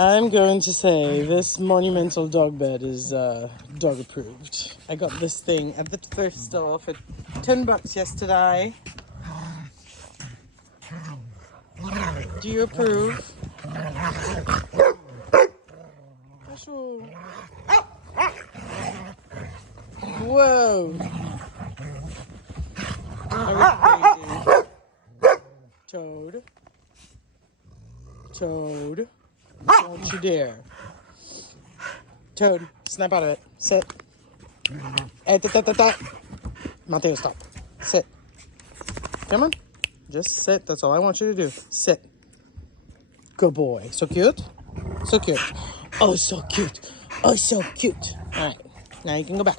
I'm going to say this monumental dog bed is dog approved. I got this thing at the thrift store for $10 yesterday. Do you approve? Whoa! Are we crazy? Toad. Toad. Don't you dare. Toad, snap out of it. Sit. Mateo, stop. Sit. Come on. Just sit. That's all I want you to do. Sit. Good boy. So cute. So cute. Oh, so cute. Oh, so cute. All right. Now you can go back.